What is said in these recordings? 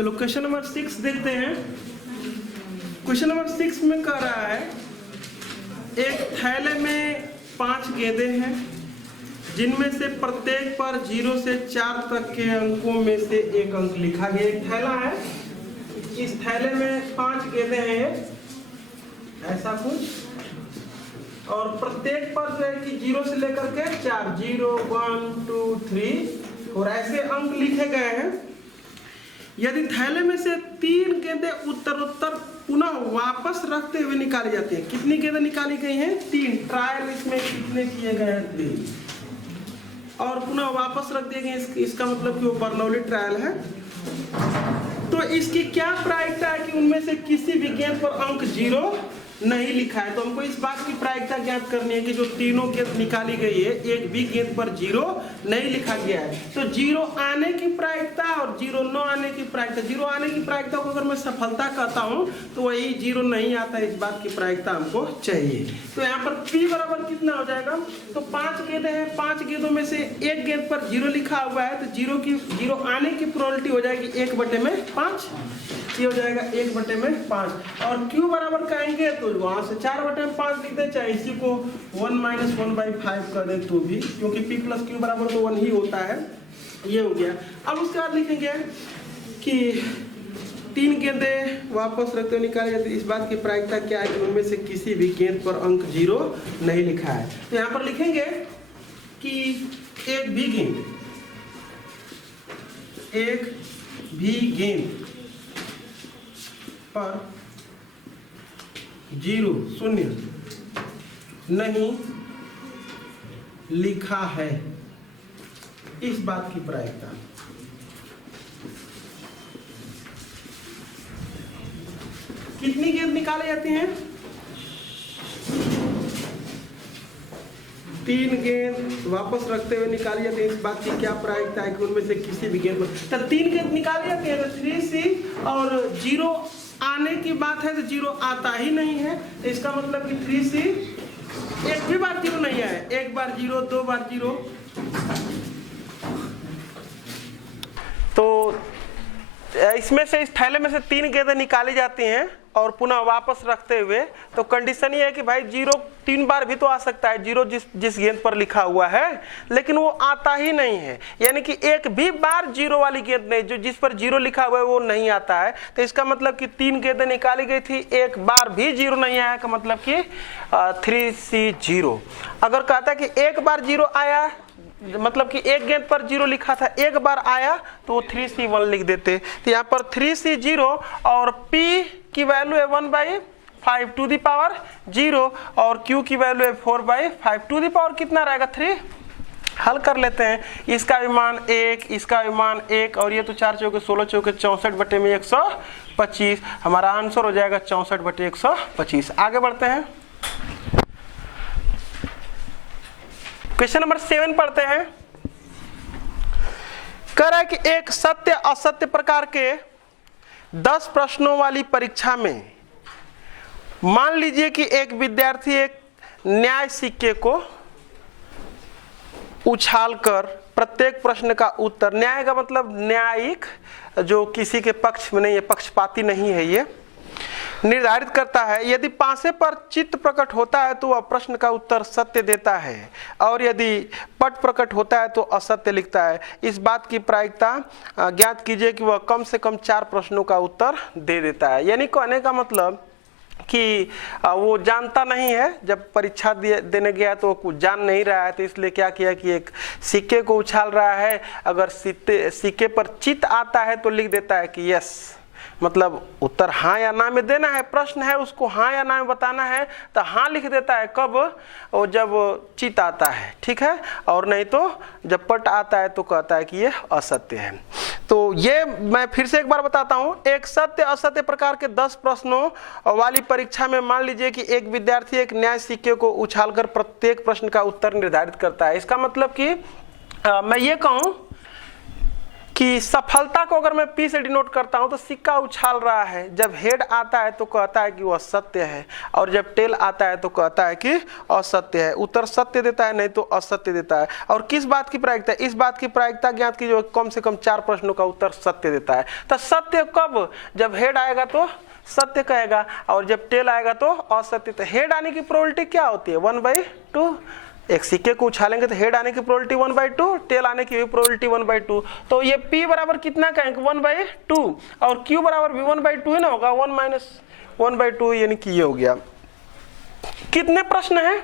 चलो question number 6 देखते हैं। क्वेश्चन नंबर 6 में कह रहा है एक थैले में 5 गेंदें हैं जिनमें से प्रत्येक पर 0 से 4 तक के अंकों में से एक अंक लिखा गया। एक थैला है, इस थैले में 5 गेंदें हैं ऐसा कुछ, और प्रत्येक पर जो है कि 0 से लेकर के 4 0 1 2 3 और ऐसे अंक लिखे गए हैं। यदि थैले में से 3 गेंदें उत्तरोत्तर पुनः वापस रखते हुए निकाली जाती हैं। कितनी गेंदें निकाली गई हैं? 3। ट्रायल इसमें कितने किए गए हैं? 3 और पुनः वापस रख दिए गए। इसका मतलब कि वो बर्नौली ट्रायल है। तो इसकी क्या प्रायिकता है कि उनमें से किसी भी गेंद पर अंक 0 नहीं लिखा है। तो हमको इस बात की प्रायिकता ज्ञात करनी है कि जो तीनों गेंद निकाली गई है एक भी गेंद पर 0 नहीं लिखा गया है। तो 0 आने की प्रायिकता और 0 न आने की प्रायिकता, 0 आने की प्रायिकता को अगर मैं सफलता कहता हूं तो वही 0 नहीं आता है, इस बात की प्रायिकता हमको चाहिए। तो यहाँ पर P बराबर कितना हो जाएगा? तो 5 गेंदें हैं, 5 गेंदों में से एक गेंद पर 0 लिखा हुआ है तो 0 आने की प्रोबेबिलिटी हो जाएगी 1/5। ये हो जाएगा 1/5। और Q बराबर कहेंगे तो वहां से 4/5 लिख दे, चाहे इसी को 1 - 1/5 कर दे तो भी, क्योंकि P + Q बराबर तो 1 ही होता है। ये हो गया। अब उसके बाद लिखेंगे कि 3 गेंदें वापस रखते हुए निकाली जाती है। इस बात की प्रायिकता क्या है कि उनमें से किसी भी गेंद पर अंक 0 नहीं लिखा है। तो यहाँ पर लिखेंगे कि एक भी गेंद पर 0 नहीं लिखा है, इस बात की प्रायिकता। कितनी गेंद निकाली जाती हैं? 3 गेंद वापस रखते हुए निकाली जाती है। इस बात की क्या प्रायिकता है कि उनमें से किसी भी गेंद पर, तो 3 गेंद निकाली जाती है तो 3C, और 0 आने की बात है तो 0 आता ही नहीं है। तो इसका मतलब कि 3C एक भी बार 0 नहीं आया, 1 बार 0 2 बार 0। तो इसमें से, इस थैले में से 3 गेंदें निकाली जाती हैं और पुनः वापस रखते हुए, तो कंडीशन ये है कि भाई 0 3 बार भी तो आ सकता है, 0 जिस गेंद पर लिखा हुआ है, लेकिन वो आता ही नहीं है। यानी कि एक भी बार 0 वाली गेंद नहीं, जो जिस पर 0 लिखा हुआ है वो नहीं आता है। तो इसका मतलब कि 3 गेंदें निकाली गई थी, एक बार भी 0 नहीं आया का मतलब कि 3C 0। अगर कहता है कि एक बार 0 आया, मतलब कि एक गेंद पर 0 लिखा था, एक बार आया, तो वो 3C 1 लिख देते। तो यहाँ पर 3C 0 और P की वैल्यू है 1/5 टू द पावर 0 और Q की वैल्यू है 4/5 टू द पावर कितना रहेगा? 3। हल कर लेते हैं। इसका भी मान 1, इसका भी मान 1, और ये तो 4 चौके 16 चौके 64/125। हमारा आंसर हो जाएगा 64/125। आगे बढ़ते हैं, क्वेश्चन नंबर 7 पढ़ते हैं। कह रहा है कि एक सत्य असत्य प्रकार के 10 प्रश्नों वाली परीक्षा में मान लीजिए कि एक विद्यार्थी एक न्याय सिक्के को उछालकर प्रत्येक प्रश्न का उत्तर, न्याय का मतलब न्यायिक, जो किसी के पक्ष में नहीं है, पक्षपाती नहीं है, ये निर्धारित करता है। यदि पासे पर चित्त प्रकट होता है तो वह प्रश्न का उत्तर सत्य देता है, और यदि पट प्रकट होता है तो असत्य लिखता है। इस बात की प्रायिकता ज्ञात कीजिए कि वह कम से कम 4 प्रश्नों का उत्तर दे देता है। यानी कहने का मतलब कि वो जानता नहीं है, जब परीक्षा देने गया तो कुछ जान नहीं रहा है, तो इसलिए क्या किया कि एक सिक्के को उछाल रहा है। अगर सिक्के पर चित्त आता है तो लिख देता है कि यस, मतलब उत्तर हाँ या ना में देना है, प्रश्न है उसको हाँ या ना में बताना है, तो हाँ लिख देता है कब? और जब चित्त आता है, ठीक है, और नहीं तो जब पट आता है तो कहता है कि ये असत्य है। तो ये मैं फिर से एक बार बताता हूँ। एक सत्य असत्य प्रकार के 10 प्रश्नों वाली परीक्षा में मान लीजिए कि एक विद्यार्थी एक न्याय सिक्के को उछालकर प्रत्येक प्रश्न का उत्तर निर्धारित करता है। इसका मतलब कि मैं ये कहूँ कि सफलता को अगर मैं P से डिनोट करता हूं तो सिक्का उछाल रहा है। जब हेड आता है तो कहता है कि वह सत्य है, और जब टेल आता है तो कहता है कि असत्य है। उत्तर सत्य देता है, नहीं तो असत्य देता है। और किस बात की प्रायिकता? इस बात की प्रायिकता ज्ञात की जो कम से कम 4 प्रश्नों का उत्तर सत्य देता है। तो सत्य कब? जब हेड आएगा तो सत्य कहेगा, और जब टेल आएगा तो असत्य। तो हेड आने की प्रोबेबिलिटी क्या होती है? 1/2। एक सिक्के को उछालेंगे तो हेड आने की प्रोबेबिलिटी 1/2, टेल आने की भी प्रोबेबिलिटी 1/2। तो ये P बराबर कितना कहेंगे? 1/2, और Q बराबर भी 1/2 ही ना होगा, 1 - 1/2, यानी कि ये हो गया। कितने प्रश्न हैं?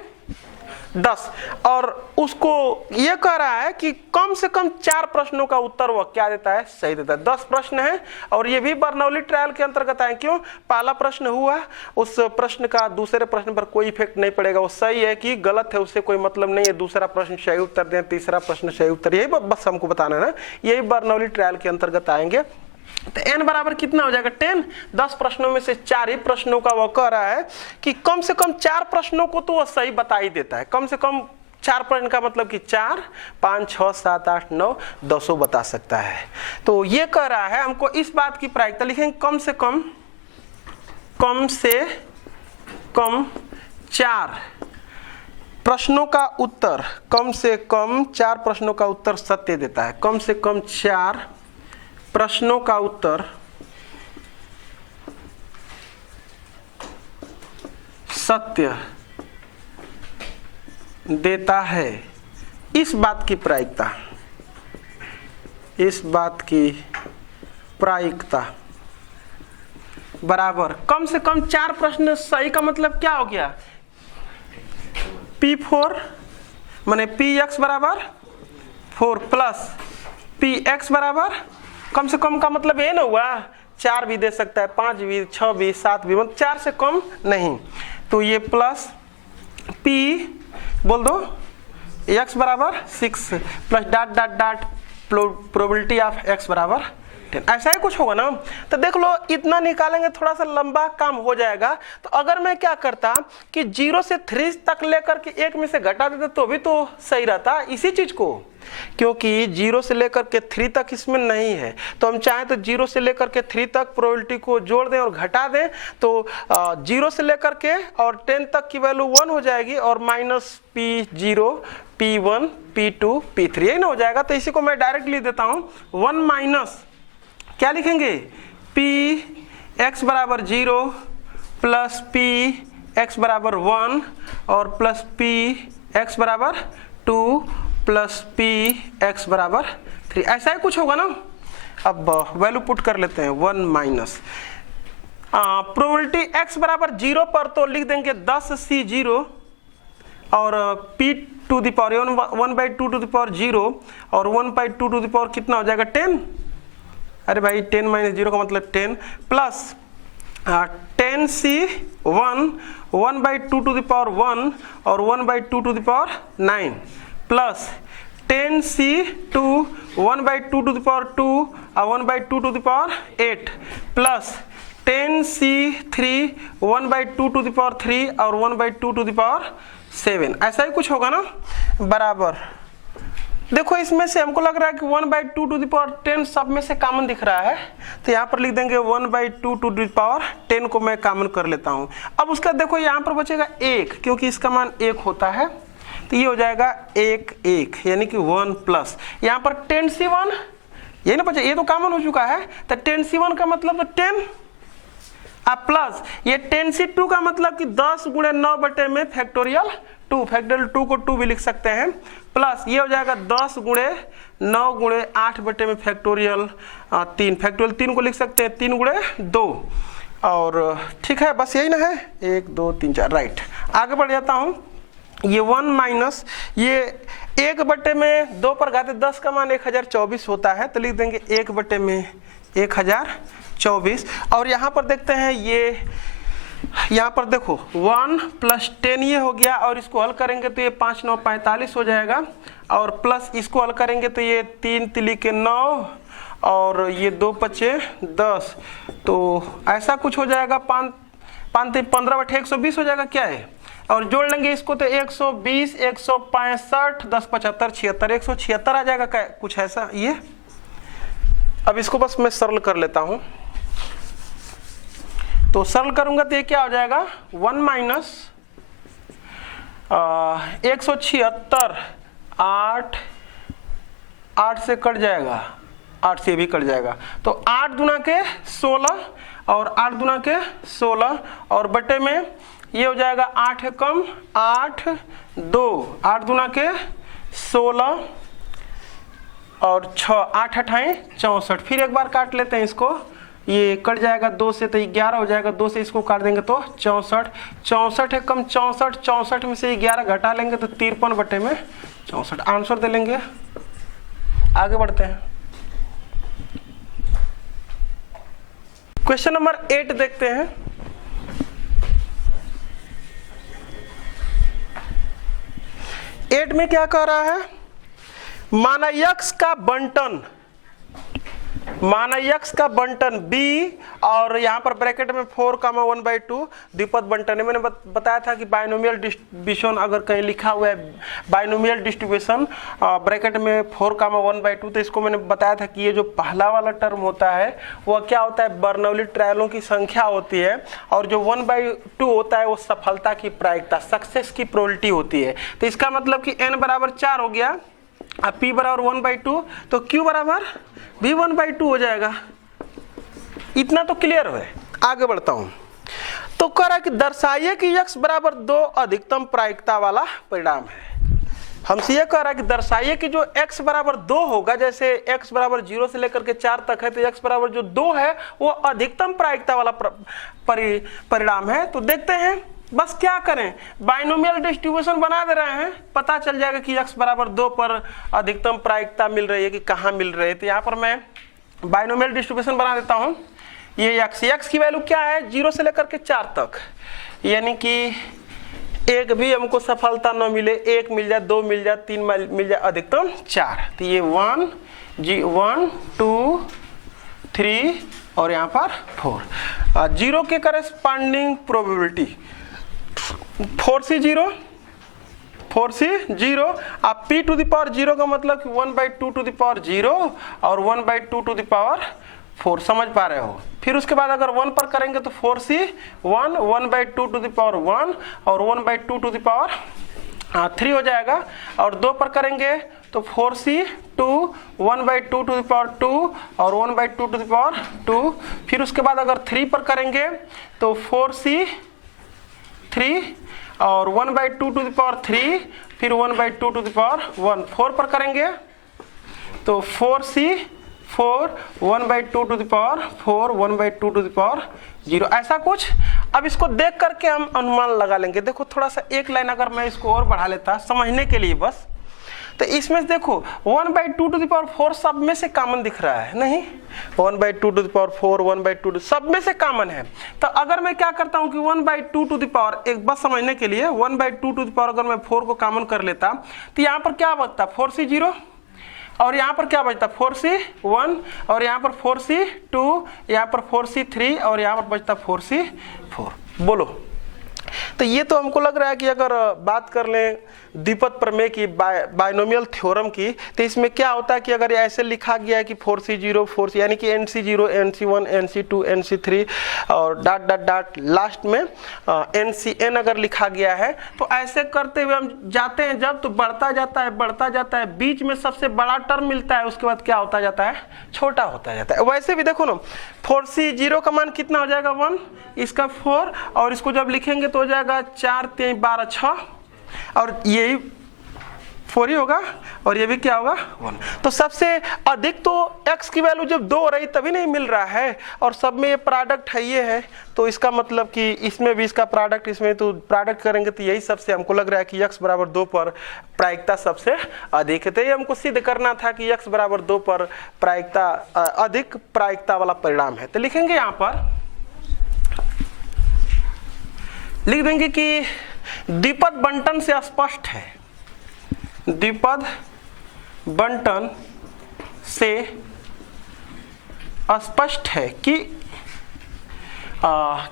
10। और उसको ये कह रहा है कि कम से कम 4 प्रश्नों का उत्तर वह क्या देता है? सही देता है। 10 प्रश्न है, और ये भी बर्नौली ट्रायल के अंतर्गत आए। क्यों? पहला प्रश्न हुआ, उस प्रश्न का दूसरे प्रश्न पर कोई इफेक्ट नहीं पड़ेगा। वो सही है कि गलत है उससे कोई मतलब नहीं है। दूसरा प्रश्न सही उत्तर दें, तीसरा प्रश्न सही उत्तर, यही बस हमको बताना है ना। यही बर्नौली ट्रायल के अंतर्गत आएंगे। तो n बराबर कितना हो जाएगा? 10। 10 प्रश्नों में से 4 ही प्रश्नों का वो कह रहा है कि कम से कम 4 प्रश्नों को तो वह सही बता ही देता है। कम से कम 4 प्रश्न का मतलब कि 4, 5, 6, 7, 8, 9, 10 बता सकता है। तो ये कह रहा है हमको इस बात की प्रायिकता लिखेंगे, कम से कम 4 प्रश्नों का उत्तर, कम से कम 4 प्रश्नों का उत्तर सत्य देता है। कम से कम 4 प्रश्नों का उत्तर सत्य देता है। इस बात की प्रायिकता, इस बात की प्रायिकता बराबर कम से कम 4 प्रश्न सही का मतलब क्या हो गया? P4 माने Px बराबर 4 प्लस Px बराबर, कम से कम का मतलब ये ना हुआ 4 भी दे सकता है, 5 भी, 6 भी, 7 भी, मतलब 4 से कम नहीं। तो ये प्लस P बोल दो x बराबर 6 plus dot dot dot probability of x बराबर 10। ऐसा ही कुछ होगा ना। तो देख लो, इतना निकालेंगे थोड़ा सा लंबा काम हो जाएगा। तो अगर मैं क्या करता कि 0 से 3 तक लेकर के 1 में से घटा देते तो भी तो सही रहता इसी चीज को, क्योंकि 0 से लेकर के 3 तक इसमें नहीं है। तो हम चाहें तो 0 से लेकर के 3 तक प्रोबेबिलिटी को जोड़ दें और घटा दें, तो 0 से लेकर के और 10 तक की वैल्यू 1 हो जाएगी, और minus P0, P1, P2, P3 यही ना हो जाएगा। तो इसी को मैं डायरेक्ट लिख देता हूं, 1 माइनस क्या लिखेंगे? P x बराबर 0 प्लस P x बराबर 1 और प्लस P x बराबर 2 प्लस Px बराबर 3। ऐसा ही कुछ होगा ना। अब वैल्यू पुट कर लेते हैं, 1 माइनस प्रोबेबिलिटी x बराबर 0 पर तो लिख देंगे 10C0 और P to the power 1/2 to the power 0 और 1/2 टू द पावर कितना हो जाएगा? 10। अरे भाई 10 माइनस 0 का मतलब 10 plus 10C1 1/2 to the power 1 और 1/2 to the power 9 plus 10C2 1/2 to the power 2 और 1/2 to the power 8 plus 10C3 1/2 to the power 3 और 1/2 टू द पावर 7। ऐसा ही कुछ होगा ना। बराबर देखो, इसमें से हमको लग रहा है कि 1/2 टू द पावर 10 सब में से कॉमन दिख रहा है, तो यहाँ पर लिख देंगे 1/2 टू द पावर 10 को मैं कॉमन कर लेता हूँ। अब उसका देखो यहाँ पर बचेगा 1, क्योंकि इसका मान 1 होता है, तो ये हो जाएगा 1 1 यानी कि 1 प्लस यहाँ पर 10C1 ये ना बचे, ये तो कॉमन हो चुका है, तो 10C1 का मतलब तो 10 प्लस ये 10C2 का मतलब कि 10 गुणे 9 बटे में फैक्टोरियल 2, फैक्टोरियल 2 को 2 भी लिख सकते हैं, प्लस ये हो जाएगा 10 गुणे 9 गुणे 8 बटे में फैक्टोरियल 3, फैक्टोरियल 3 को लिख सकते हैं 3 गुणे 2। और ठीक है, बस यही ना है, 1 2 3 4, राइट। आगे बढ़ जाता हूँ। ये 1 माइनस ये 1 बटे में 2 पर घाते 10 का मान 1024 होता है, तो लिख देंगे 1 बटे में 1024। और यहाँ पर देखते हैं, ये यहाँ पर देखो 1 प्लस 10 ये हो गया, और इसको हल करेंगे तो ये 5 9 45 हो जाएगा, और प्लस इसको हल करेंगे तो ये 3 तिली के 9 और ये 2 पचे 10, तो ऐसा कुछ हो जाएगा। 5 5 15 बटे 120 हो जाएगा, क्या है, और जोड़ लेंगे इसको तो 120 165 10 75 76 176 आ जाएगा, क्या कुछ ऐसा ये। अब इसको बस मैं सरल कर लेता हूं, तो सरल करूंगा तो ये क्या हो जाएगा 1 माइनस 176, 8 से कट जाएगा, 8 से भी कट जाएगा, तो 8 दूना के 16 और 8 दूना के 16 और बटे में ये हो जाएगा 8 है कम 8 2, 8 दूना के 16 और 6, 8 अठाई 64। फिर एक बार काट लेते हैं इसको, ये कट जाएगा 2 से तो 11 हो जाएगा, 2 से इसको काट देंगे तो 64, 64 है कम 64, 64 में से 11 घटा लेंगे तो 53 बटे में 64 आंसर दे लेंगे। आगे बढ़ते हैं, क्वेश्चन नंबर 8 देखते हैं। एट में क्या कह रहा है, माना यक्स का बंटन, माना यक्स का बंटन b और यहाँ पर ब्रैकेट में 4,1/2 द्विपद बंटन है। मैंने बताया था कि बाइनोमियल डिस्ट्रीब्यूशन अगर कहीं लिखा हुआ है बाइनोमियल डिस्ट्रीब्यूशन ब्रैकेट में 4,1/2, तो इसको मैंने बताया था कि ये जो पहला वाला टर्म होता है वह क्या होता है, बर्नौली ट्रायलों की संख्या होती है, और जो 1/2 होता है वो सफलता की प्रायिकता, सक्सेस की प्रोबेबिलिटी होती है। तो इसका मतलब कि n बराबर 4 हो गया, अब p बराबर 1/2, तो q बराबर भी 1/2 हो जाएगा। इतना तो क्लियर है। आगे बढ़ता हूं, तो कह रहा है कि दर्शाइए कि x बराबर 2 अधिकतम प्रायिकता वाला परिणाम है। हमसे ये कह रहा है कि दर्शाइए कि जो x बराबर 2 होगा, जैसे x बराबर 0 से लेकर के 4 तक है, तो x बराबर जो 2 है वो अधिकतम प्रायिकता वाला परिणाम है। तो देखते हैं, बस क्या करें, बाइनोमियल डिस्ट्रीब्यूशन बना दे रहे हैं, पता चल जाएगा कि x बराबर 2 पर अधिकतम प्रायिकता मिल रही है कि कहाँ मिल रही है। तो यहाँ पर मैं बाइनोमियल डिस्ट्रीब्यूशन बना देता हूँ। ये x की वैल्यू क्या है 0 से लेकर के 4 तक, यानी कि एक भी हमको सफलता न मिले, 1 मिल जाए, 2 मिल जाए, 3 मिल जाए, अधिकतम 4। तो ये 1 2 3 और यहाँ पर 4, 0 के करेस्पॉन्डिंग प्रोबेबिलिटी 4c 0, अब p टू द पावर 0 का मतलब कि 1/2 टू द पावर 0 और 1/2 टू द पावर 4, समझ पा रहे हो। फिर उसके बाद अगर 1 पर करेंगे तो 4c 1, 1/2 टू द पावर 1 और 1/2 टू द पावर 3 हो जाएगा, और 2 पर करेंगे तो 4c 2, 1/2 टू द पावर 2 और 1/2 टू द पावर 2। फिर उसके बाद अगर 3 पर करेंगे तो 4c 3 और 1/2 टू द पावर 3, फिर 1/2 टू द पावर 1। 4 पर करेंगे तो 4c 4, 1/2 to the power 4, 1/2 to the power 0, ऐसा कुछ। अब इसको देख करके हम अनुमान लगा लेंगे। देखो थोड़ा सा एक लाइन अगर मैं इसको और बढ़ा लेता समझने के लिए बस, तो इसमें से देखो 1/2 टू द पावर 4 सब में से कॉमन दिख रहा है, नहीं 1/2 टू द पावर 4, 1/2 सब में से कॉमन है। तो अगर मैं क्या करता हूं कि 1/2 टू द पावर, एक बात समझने के लिए 1/2 टू द पावर अगर मैं 4 को कॉमन कर लेता तो यहाँ पर क्या बचता 4c 0, और यहाँ पर क्या बचता 4c 1, और यहाँ पर 4c 2, यहाँ पर 4c 3 और यहाँ पर बचता 4c 4। बोलो, तो ये तो हमको लग रहा है कि अगर बात कर लें द्विपद प्रमेय की, बाइनोमियल थ्योरम की, तो इसमें क्या होता है कि अगर ऐसे लिखा गया है कि 4c 0 4c, यानी कि nc0 nc1 nc2 nc3 और डॉट डॉट डॉट लास्ट में ncn अगर लिखा गया है, तो ऐसे करते हुए हम जाते हैं जब, तो बढ़ता जाता है, बीच में सबसे बड़ा टर्म मिलता है, उसके बाद क्या होता जाता है, छोटा होता जाता है। वैसे भी देखो ना 4c 0 का मान कितना हो जाएगा 1, इसका 4, और इसको जब लिखेंगे तो हो जाएगा 4 3 12 6, और यही 4 ही होगा, और ये भी क्या होगा 1। तो सबसे अधिक तो x की वैल्यू जब 2 हो रही तभी नहीं मिल रहा है, और सब में ये प्रोडक्ट है, ये है, तो इसका मतलब कि इसमें भी इसका प्रोडक्ट, इसमें तो प्रोडक्ट करेंगे तो यही सबसे हमको लग रहा है कि x बराबर 2 पर प्रायिकता सबसे अधिक है। तो ये हमको सिद्ध करना था कि x बराबर 2 पर प्रायिकता अधिक प्रायिकता वाला परिणाम है। तो लिखेंगे यहाँ पर, लिख देंगे कि द्विपद बंटन से स्पष्ट है, द्विपद बंटन से स्पष्ट है कि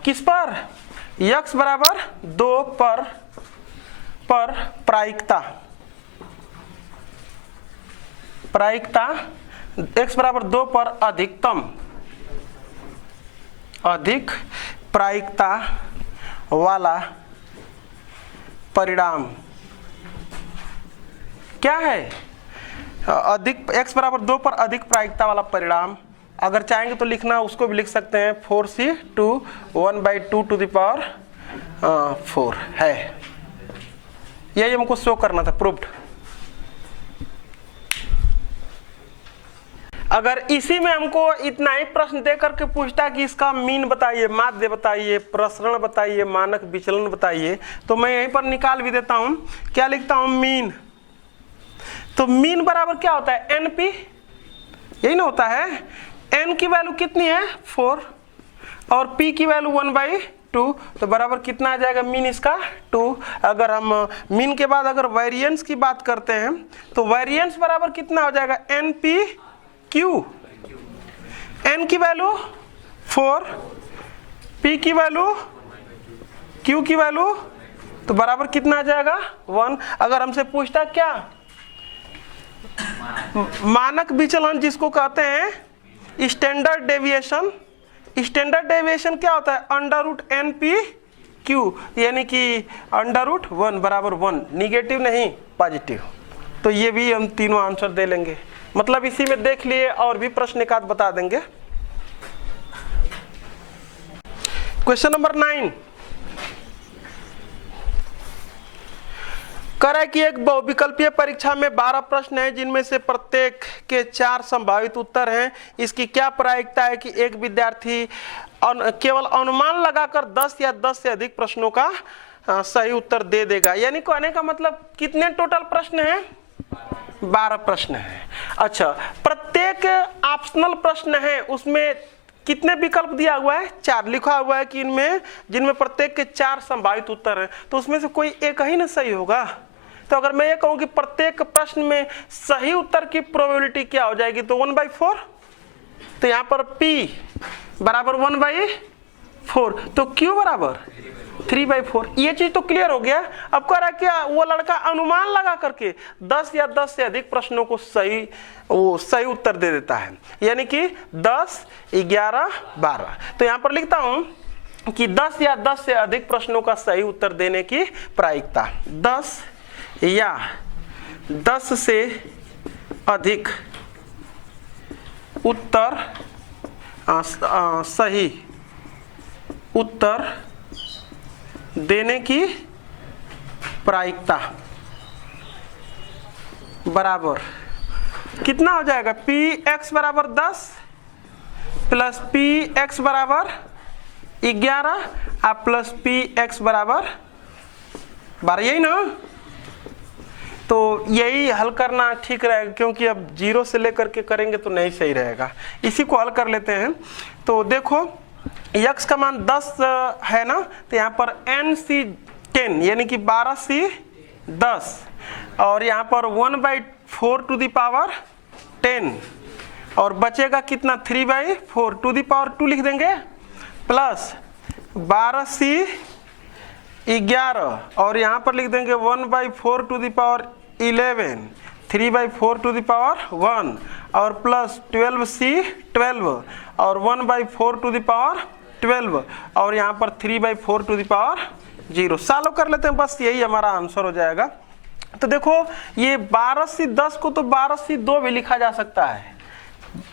किस पर x बराबर 2 पर प्रायिकता x बराबर 2 पर अधिक प्रायिकता वाला परिणाम क्या है? अधिक x बराबर 2 पर अधिक प्रायिकता वाला परिणाम, अगर चाहेंगे तो लिखना उसको भी लिख सकते हैं 4c2 1/2 टू द पावर 4 है। यही हमको शो करना था, प्रूव्ड। अगर इसी में हमको इतना ही प्रश्न दे करके पूछता कि इसका मीन बताइए, माध्य बताइए, प्रसरण बताइए, मानक विचलन बताइए, तो मैं यहीं पर निकाल भी देता हूं। क्या लिखता हूं? मीन। तो मीन बराबर क्या होता है? एनपी, यही ना होता है। एन की वैल्यू कितनी है? 4 और पी की वैल्यू 1/2, तो बराबर कितना आ जाएगा मीन इसका? 2। अगर हम मीन के बाद अगर वेरिएंस की बात करते हैं तो वेरिएंस बराबर कितना हो जाएगा? N P Q. एन की वैल्यू 4, पी की वैल्यू, क्यू की वैल्यू, तो बराबर कितना आ जाएगा? 1। अगर हमसे पूछता क्या मानक विचलन जिसको कहते हैं स्टैंडर्ड डेविएशन, स्टैंडर्ड डेविएशन क्या होता है? √NP/Q, यानी कि √1 बराबर 1, निगेटिव नहीं पॉजिटिव। तो ये भी हम तीनों आंसर दे लेंगे, मतलब इसी में देख लिए और भी प्रश्न एक आध बता देंगे। क्वेश्चन नंबर 9 करें कि एक बहुविकल्पीय परीक्षा में 12 प्रश्न हैं जिनमें से प्रत्येक के 4 संभावित उत्तर हैं। इसकी क्या प्रायिकता है कि एक विद्यार्थी केवल अनुमान लगाकर 10 या 10 से अधिक प्रश्नों का सही उत्तर दे देगा? यानी कहने का मतलब कितने टोटल प्रश्न हैं? 12 प्रश्न हैं। अच्छा, प्रत्येक ऑप्शनल प्रश्न है उसमें कितने विकल्प दिया हुआ है? 4 लिखा हुआ है कि इनमें जिनमें प्रत्येक के 4 संभावित उत्तर हैं, तो उसमें से कोई एक ही ना सही होगा। तो अगर मैं ये कहूं कि प्रत्येक प्रश्न में सही उत्तर की प्रोबेबिलिटी क्या हो जाएगी, तो 1/4। तो यहां पर P बराबर 1/4, तो Q बराबर 3/4। ये चीज तो क्लियर हो गया। अब कह रहा है कि वो लड़का अनुमान लगा करके 10 या 10 से अधिक प्रश्नों को सही उत्तर दे देता है, यानी कि 10, 11, 12। तो यहां पर लिखता हूं कि 10 या 10 से अधिक प्रश्नों का सही उत्तर देने की प्रायिकता, 10 या 10 से अधिक उत्तर सही उत्तर देने की प्रायिकता बराबर कितना हो जाएगा? Px बराबर 10 प्लस Px बराबर 11 प्लस Px बराबर 12, यही ना? तो यही हल करना ठीक रहेगा, क्योंकि अब 0 से लेकर के करेंगे तो नहीं सही रहेगा। इसी को हल कर लेते हैं। तो देखो x का मान 10 है ना, तो यहाँ पर NC10 यानी कि 12C 10 और यहाँ पर 1/4 टू द पावर 10 और बचेगा कितना? 3/4 टू द पावर 2 लिख देंगे, प्लस 12C 11 और यहाँ पर लिख देंगे 1/4 to the power 11, 3/4 to the power 1 और प्लस 12C 12 और 1/4 टू द पावर 12 और यहाँ पर 3/4 टू द पावर 0। सॉल्व कर लेते हैं, बस यही हमारा आंसर हो जाएगा। तो देखो ये 12C10 को तो 12C2 भी लिखा जा सकता है,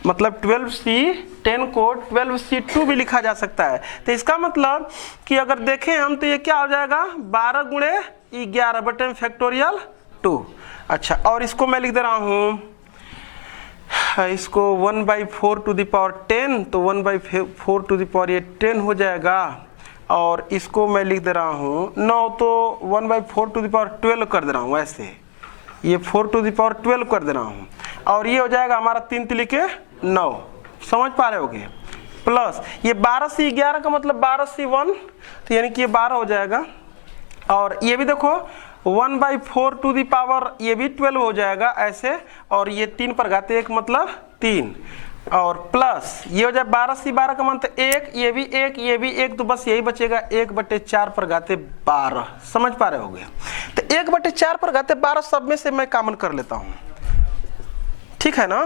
मतलब 12C10 को 12C2 भी लिखा जा सकता है। तो इसका मतलब कि अगर देखें हम तो ये क्या हो जाएगा? 12 गुणे 11 बटे फैक्टोरियल 2। अच्छा, और इसको मैं लिख दे रहा हूं, इसको 1/4 टू द पावर 10, तो 1/4 टू द पावर ये 10 हो जाएगा। और इसको मैं लिख दे रहा हूं 9, तो 1/4 टू द पावर 12 कर दे रहा हूं, ऐसे ये 4 टू द पावर 12 कर दे रहा हूं और ये हो जाएगा हमारा 3 तिलिके 9। समझ पा रहे होगे? प्लस ये 12C 11 का मतलब 12C1, तो यानी कि ये 12 हो जाएगा। और ये भी देखो 1/4 टू द पावर ये भी 12 हो जाएगा ऐसे, और ये 3 पर घाते 1 मतलब 3 और प्लस ये हो जाए 12C 12 का मान तो 1, ये भी 1, ये भी 1, तो बस यही बचेगा 1/4 पर घाते 12। समझ पा रहे होगे? तो 1/4 पर घाते 12 सब में से मैं कॉमन कर लेता हूं, ठीक है ना?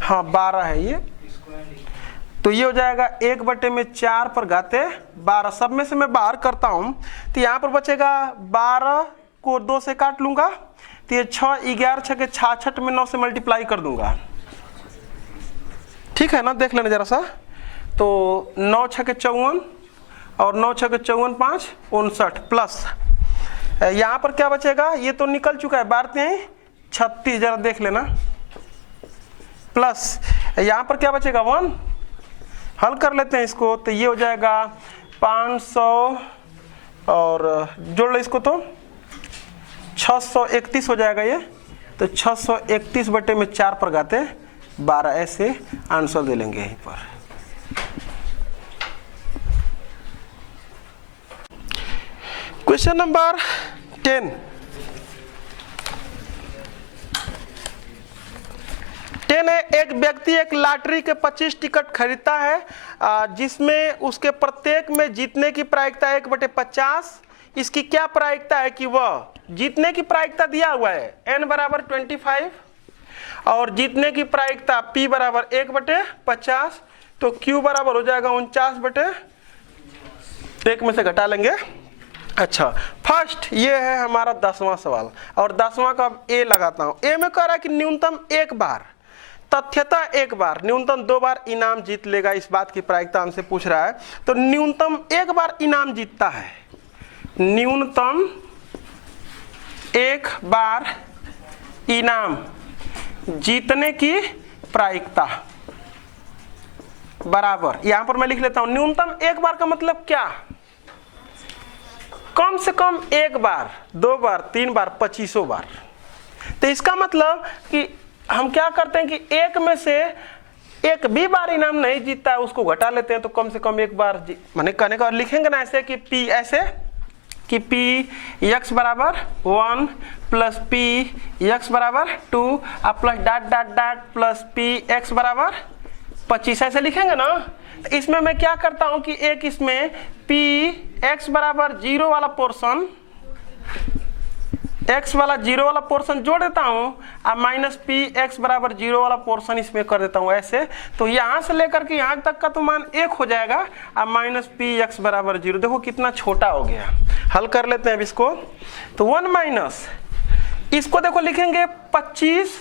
हाँ 12 है ये, तो ये हो जाएगा 1/4 पर घाते 12। सब में से मैं बाहर करता हूं तो यहाँ पर बचेगा 12 को 2 से काट लूंगा तो ये 6 11 6 के 66 में 9 से मल्टीप्लाई कर दूंगा। ठीक है ना, देख लेना जरा सा। तो 9 6 के 54 और 9 6 के 54 5 59 प्लस यहाँ पर क्या बचेगा, ये तो निकल चुका है 12 36, जरा देख लेना। प्लस यहाँ पर क्या बचेगा 1, हल कर लेते हैं इसको तो ये हो जाएगा 500 और जोड़ लो इसको तो 631 हो जाएगा ये। तो 631/4 पर घाते 12 ऐसे आंसर दे लेंगे यहीं पर। क्वेश्चन नंबर 10 है, एक व्यक्ति एक लॉटरी के 25 टिकट खरीदता है जिसमें उसके प्रत्येक में जीतने की प्रायिकता 1/50। इसकी क्या प्रायिकता है कि वह जीतने की प्रायिकता दिया हुआ है n बराबर 25 और जीतने की प्रायिकता p बराबर 1/50, तो q बराबर हो जाएगा 49/1 में से घटा लेंगे। अच्छा, फर्स्ट ये है हमारा 10वां सवाल और 10वां का ए लगाता हूं। ए में कह रहा है कि न्यूनतम एक बार, तथ्यता एक बार, न्यूनतम 2 बार इनाम जीत लेगा, इस बात की प्रायिकता हमसे पूछ रहा है। तो न्यूनतम एक बार इनाम जीतता है, न्यूनतम एक बार इनाम जीतने की प्रायिकता बराबर, यहां पर मैं लिख लेता हूं न्यूनतम एक बार का मतलब क्या, कम से कम एक बार, 2 बार, 3 बार, 25 बार। तो इसका मतलब कि हम क्या करते हैं कि एक में से एक भी बार इनाम नहीं जीतता है उसको घटा लेते हैं, तो कम से कम एक बार माने कहने का लिखेंगे ना ऐसे कि p, ऐसे कि p x बराबर 1 प्लस p x बराबर 2 और plus dot dot dot plus p x बराबर 25, ऐसे लिखेंगे ना। इसमें मैं क्या करता हूं कि एक इसमें p x बराबर 0 वाला पोर्शन, x वाला 0 वाला पोर्शन जोड़ देता हूं और माइनस p x बराबर 0 वाला पोर्शन इसमें कर देता हूं ऐसे। तो यहां से लेकर के यहां तक का तो मान 1 हो जाएगा और माइनस p x बराबर 0, देखो कितना छोटा हो गया। हल कर लेते हैं अब इसको, तो 1 माइनस इसको देखो लिखेंगे 25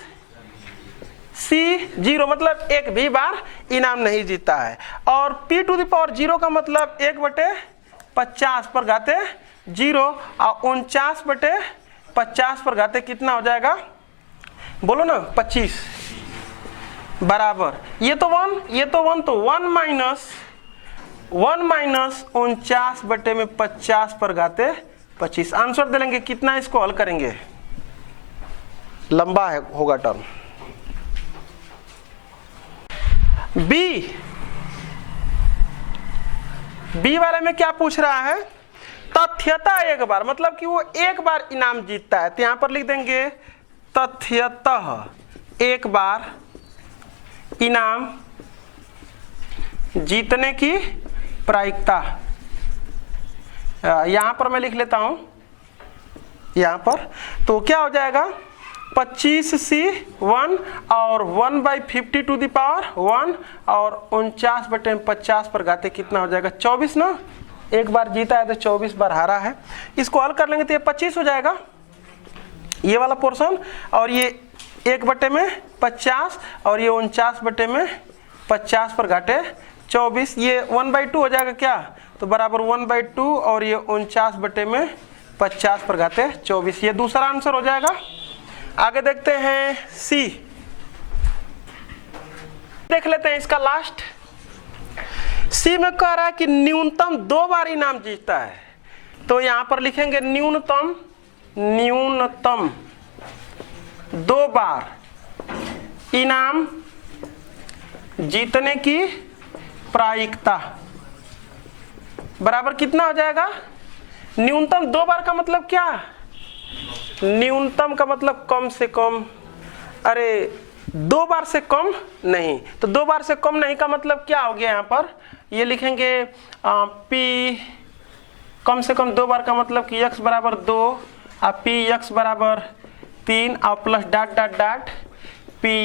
C 0 मतलब एक भी बार इनाम नहीं जीता है, और p टू द पावर 0 का मतलब 1/50 पर घाते 0 और 49/50 पर घाते कितना हो जाएगा, बोलो ना 25 बराबर, ये तो 1, ये तो 1, तो 1 माइनस 49/50 पर घाते 25 आंसर दे लेंगे। कितना इसको हल करेंगे, लंबा है होगा टर्म। बी वाले में क्या पूछ रहा है, तथ्यता एक बार, मतलब कि वो एक बार इनाम जीतता है, तो यहां पर लिख देंगे तथ्यतः एक बार इनाम जीतने की प्रायिकता। यहां पर मैं लिख लेता हूं, यहां पर तो क्या हो जाएगा 25C1 और 1/50 टू द पावर 1 और 49/50 पर घाते कितना हो जाएगा 24 ना, एक बार जीता है तो 24 बार हारा है। इसको हल कर लेंगे तो ये 25 हो जाएगा ये वाला पोर्शन, और ये 1/50 और ये 49/50 पर घाटे 24, ये 1/2 हो जाएगा क्या, तो बराबर 1/2 और ये 49/50 पर घाते 24, ये दूसरा आंसर हो जाएगा। आगे देखते हैं सी, देख लेते हैं इसका लास्ट। सी में कह रहा है कि न्यूनतम 2 बार इनाम जीतता है, तो यहां पर लिखेंगे न्यूनतम 2 बार इनाम जीतने की प्रायिकता बराबर कितना हो जाएगा, न्यूनतम 2 बार का मतलब क्या, न्यूनतम का मतलब कम से कम, अरे 2 बार से कम नहीं, तो 2 बार से कम नहीं का मतलब क्या हो गया, यहाँ पर ये लिखेंगे p कम से कम 2 बार का मतलब कि x बराबर 2 और p x बराबर 3 और plus dot dot dot P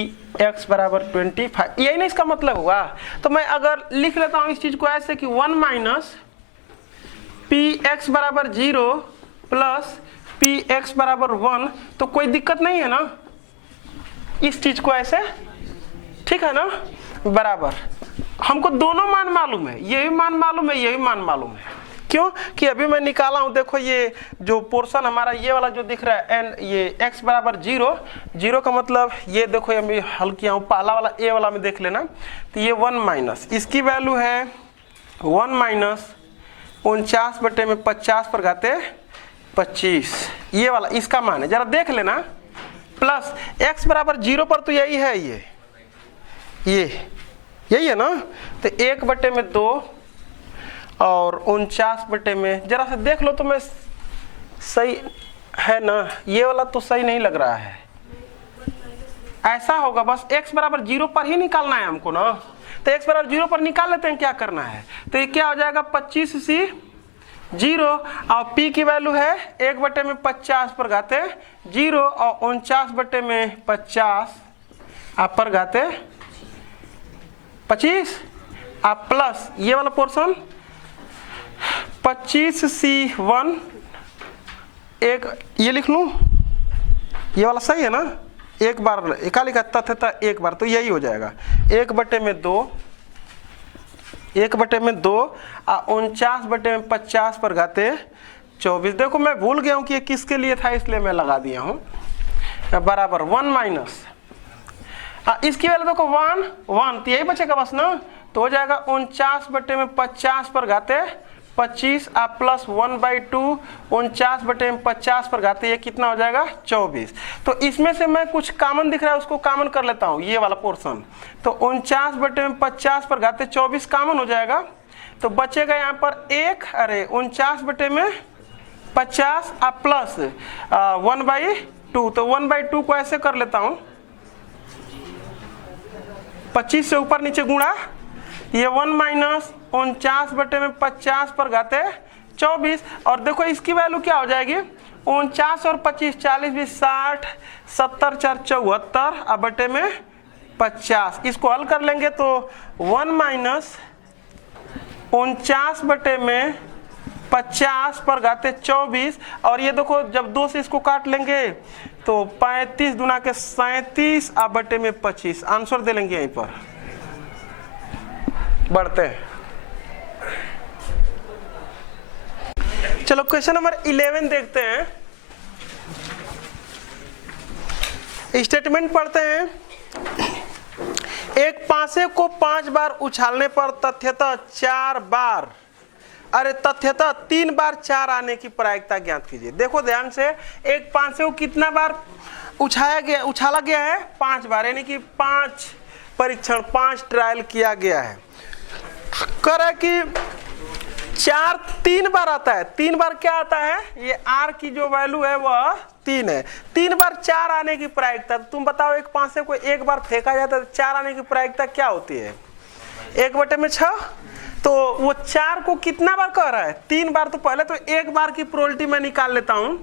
x बराबर 25, यही ना इसका मतलब हुआ। तो मैं अगर लिख लेता हूँ इस चीज को ऐसे कि 1 माइनस पी एक्स बराबर 0 प्लस पी एक्स बराबर 1, तो कोई दिक्कत नहीं है ना इस चीज को ऐसे, ठीक है ना, बराबर। हमको दोनों मान मालूम है, ये भी मान मालूम है, ये भी मान मालूम है। क्यों कि अभी मैं निकाला हूं, देखो ये जो पोर्शन हमारा ये वाला जो दिख रहा है एंड ये x बराबर 0, 0 का मतलब ये देखो ये मैं हल किया हूं, पहला वाला a वाला में देख लेना, तो ये 1 माइनस इसकी वैल्यू है 1 माइनस 49/50 पर घाते 25, ये वाला इसका मान है, जरा देख लेना। प्लस x बराबर 0 पर तो यही है, ये यही है ना, तो 1/2 और 49 जरा से देख लो तो मैं सही है ना, ये वाला तो सही नहीं लग रहा है, ऐसा होगा बस x बराबर 0 पर ही निकालना है हमको ना, तो x बराबर 0 पर निकाल लेते हैं, क्या करना है, तो ये क्या हो जाएगा 25c 0 और p की वैल्यू है 1/50 पर घाते 0 और 49/50 आप पर घाते 25 आप प्लस ये वाला पोर्शन 25c1 एक ये लिख लूं, ये वाला सही है ना, एक बार एका लिखा तथ्य था एक बार, तो यही हो जाएगा 1/2 और 49/50 पर घाते 24। देखो मैं भूल गया हूं कि ये किसके लिए था, इसलिए मैं लगा दिया हूं, बराबर 1 माइनस इसकी वैल्यू देखो 1 तो यही बचेगा बस ना, तो हो जाएगा 49/50 पर घाते 25 आप प्लस 1/2 49/50 पर घाते ये कितना हो जाएगा 24। तो इसमें से मैं कुछ कॉमन दिख रहा है उसको कॉमन कर लेता हूँ, ये वाला पोर्शन, तो 49/50 पर घाते 24 कॉमन हो जाएगा, तो बचेगा यहाँ पर 49/50 आप प्लस 1/2, तो 1/2 को ऐसे कर लेता हूँ 25 से ऊपर नीचे गुणा, ये 1 माइनस 49/50 पर घाते 24, और देखो इसकी वैल्यू क्या हो जाएगी 49 और 25 40 20 60 70 4 74 अब बटे में 50, इसको हल कर लेंगे तो 1 माइनस 49/50 पर घाते 24, और ये देखो जब 2 से इसको काट लेंगे तो 35 दूना के 37 अब बटे में 25, आंसर दे लेंगे यहीं पर। बढ़ते हैं, चलो क्वेश्चन नंबर 11 देखते हैं, स्टेटमेंट पढ़ते हैं। एक पासे को 5 बार उछालने पर तथ्यतः 4 बार, अरे तथ्यतः 3 बार 4 आने की प्रायिकता ज्ञात कीजिए। देखो ध्यान से, एक पासे को कितना बार उछाला गया है 5 बार, यानी कि 5 परीक्षण 5 ट्रायल किया गया है। करे कि 4 3 बार आता है, 3 बार क्या आता है, ये r की जो वैल्यू है वह 3 है, 3 बार 4 आने की प्रायिकता, तुम बताओ एक पासे को एक बार फेंका जाता है 4 आने की प्रायिकता क्या होती है 1/6, तो वो 4 को कितना बार कह रहा है 3 बार, तो पहले तो एक बार की प्रोबेबिलिटी मैं निकाल लेता हूं,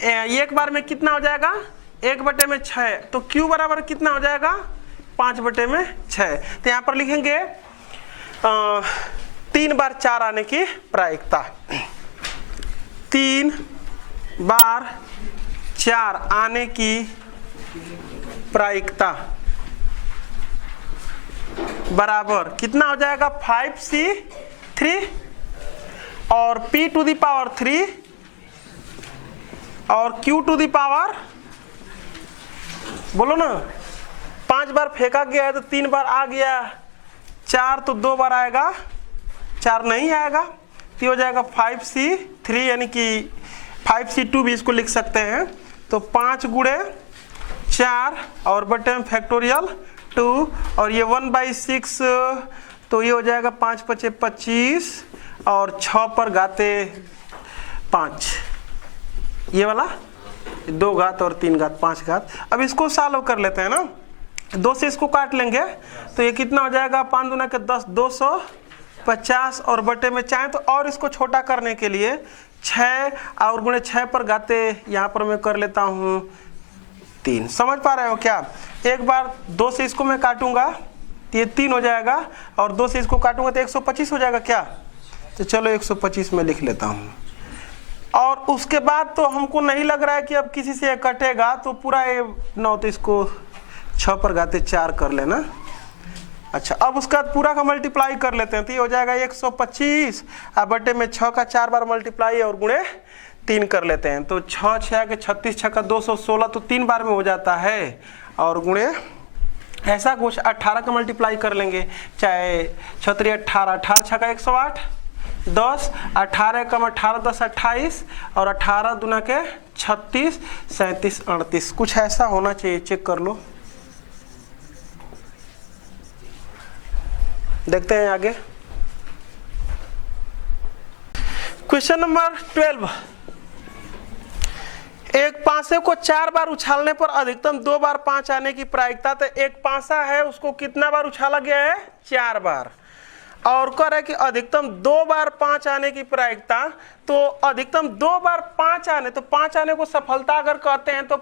एक बार में कितना हो जाएगा 1/6, तो q बराबर कितना हो जाएगा 5/6, तो यहाँ पर लिखेंगे 3 बार 4 आने की प्रायिकता, 3 बार 4 आने की प्रायिकता बराबर कितना हो जाएगा 5c3 और p टू दी पावर 3 और q टू दी पावर, बोलो ना, 5 बार फेंका गया है तो 3 बार आ गया, 4 तो 2 बार आएगा, 4 नहीं आएगा, तो हो जाएगा 5c3 यानी कि 5c2 भी इसको लिख सकते हैं, तो 5 गुणे 4 और बटे में फैक्टोरियल 2 और ये 1/6, तो ये हो जाएगा 5 × 5 = 25 और 6 पर घाते 5, ये वाला 2 घात और 3 घात 5 घात। अब इसको सॉल्व कर लेते हैं ना, 2 से इसको काट लेंगे तो ये कितना हो जाएगा 5 दूना के 10 250 और बटे में चाहे तो और इसको छोटा करने के लिए 6 और गुणे 6 पर घाते यहाँ पर मैं कर लेता हूँ 3। समझ पा रहे हो क्या? एक बार 2 से इसको मैं काटूंगा तो ये 3 हो जाएगा, और 2 से इसको काटूंगा तो 125 हो जाएगा क्या? तो चलो 125 में लिख लेता हूँ। और उसके बाद तो हमको नहीं लग रहा है कि अब किसी से कटेगा, तो पूरा ये 9, तो इसको 6 पर घाते 4 कर लेना। अच्छा, अब उसका पूरा का मल्टीप्लाई कर लेते हैं, तो ये हो जाएगा 125 और बटे में 6 का 4 बार मल्टीप्लाई और गुणे 3 कर लेते हैं। तो 6 6 के 36, 6 का 216, तो 3 बार में हो जाता है, और गुणे ऐसा कुछ 18 का मल्टीप्लाई कर लेंगे, चाहे 6 18, 18 6 का 108, 10, 18 कम 18 10 28, और 18 दूना के 36, 37 38, कुछ ऐसा होना चाहिए। चेक कर लो, देखते हैं आगे। Question number 12। एक पासे को 4 बार उछालने पर अधिकतम 2 बार 5 आने की प्रायिकता। तो एक पासा है, उसको कितना बार उछाला गया है? 4 बार। और कह रहा है कि अधिकतम 2 बार 5 आने की प्रायिकता। तो अधिकतम 2 बार 5 आने, तो 5 आने को सफलता अगर कहते हैं तो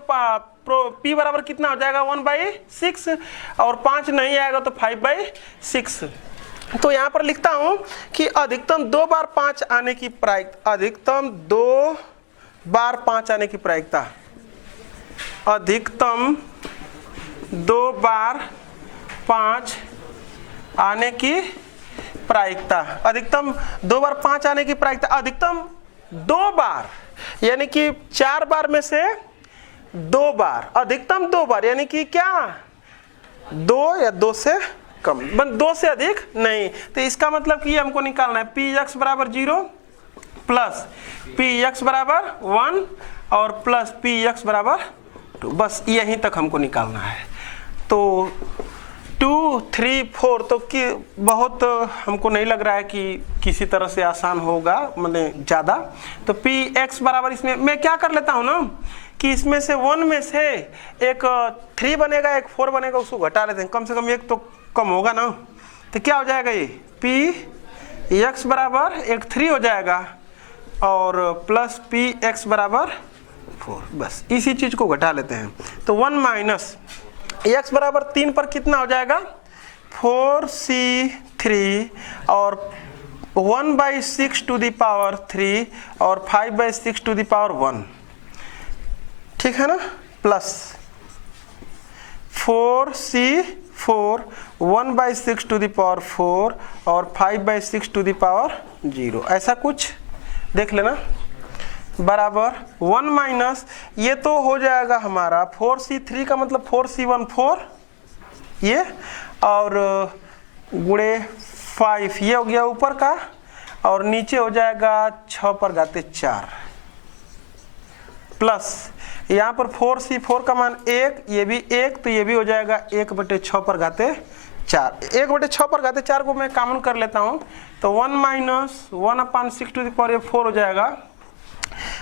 P बराबर कितना हो जाएगा? 1/6, और 5 नहीं आएगा तो 5/6। तो यहाँ पर लिखता हूं कि अधिकतम 2 बार 5 आने की प्रायिकता, अधिकतम 2 बार 5 आने की प्रायिकता, अधिकतम 2 बार 5 आने की प्रायिकता, अधिकतम 2 बार 5 आने की प्रायिकता, अधिकतम 2 बार, यानी कि 4 बार में से 2 बार, अधिकतम 2 बार, यानी कि क्या? 2 या 2 से कम, 2 से अधिक नहीं। तो इसका मतलब कि हमको निकालना है px बराबर 0 प्लस px बराबर 1 और प्लस px बराबर 2, बस यहीं तक हमको निकालना है। तो 2 3 4 तो कि बहुत हमको नहीं लग रहा है कि किसी तरह से आसान होगा, मतलब ज़्यादा। तो px बराबर, इसमें मैं क्या कर लेता हूँ ना कि इसमें से 1 में से एक 3 बनेगा, एक 4 बनेगा, उसको घटा लेते हैं, कम से कम एक तो कम होगा ना। तो क्या हो जाएगा? ये px बराबर एक 3 हो जाएगा और प्लस px बराबर 4, बस इसी चीज को घटा लेते हैं। तो 1 माइनस x बराबर 3 पर कितना हो जाएगा? 4c3 और 1/6 टू द पावर 3 और 5/6 टू द पावर 1, ठीक है ना, plus 4c4 1/6 to the power 4 और 5/6 टू द पावर 0, ऐसा कुछ देख लेना, बराबर 1 माइनस ये तो हो जाएगा हमारा 4c3 का मतलब 4c1 4 ये, और गुणे 5 ये हो गया ऊपर का, और नीचे हो जाएगा 6 पर घाते 4 प्लस यहाँ पर 4c4 का मान 1, ये भी 1, तो ये भी हो जाएगा 1/6 पर घाते 4। 1/6 पर घाते 4 को मैं कॉमन कर लेता हूँ, तो 1 माइनस 1/6 टू द पावर 4 हो जाएगा।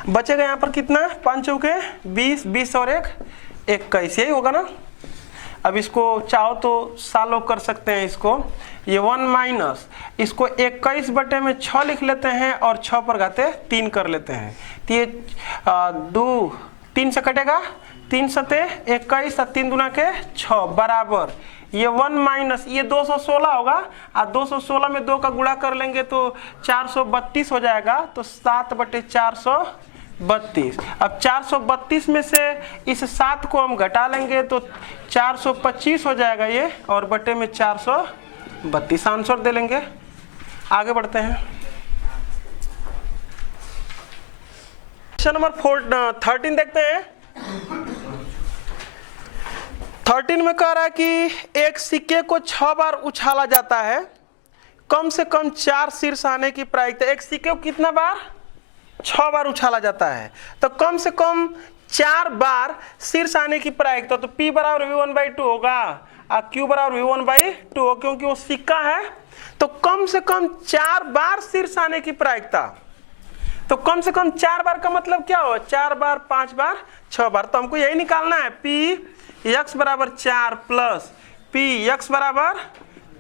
बचेगा यहाँ पर कितना? 5 चौके 20, 20 और 1 21, यही होगा ना। अब इसको चाहो तो सालों कर सकते हैं इसको, ये 1 माइनस इसको 21 बटे में 6 लिख लेते हैं और 6 पर घाते 3 कर लेते हैं। तो ये 2 3 से कटेगा, 3 सते 21 और 3 दूना के 6 बराबर ये 1 माइनस ये 216 होगा, और 216 में 2 का गुणा कर लेंगे तो 432 हो जाएगा, तो 7/432। अब 432 में से इस 7 को हम घटा लेंगे तो 425 हो जाएगा ये, और बटे में 432 आंसर दे लेंगे। आगे बढ़ते हैं, क्वेश्चन नंबर 13 देखते हैं। 13 में कह रहा है कि एक सिक्के को 6 बार उछाला जाता है, कम से कम 4 शीर्ष आने की प्रायिकता। एक सिक्के को कितना बार? 6 बार उछाला जाता है, तो कम से कम 4 बार शीर्ष आने की प्रायिकता। तो P बराबर V1/2 होगा और Q बराबर V1/2 हो, क्योंकि वो सिक्का है। तो कम से कम 4 बार शीर्ष आने की प्रायिकता। तो कम से कम 4 बार का मतलब क्या हो? 4 बार 5 बार 6 बार। तो हमको यही निकालना है, px बराबर 4 प्लस px बराबर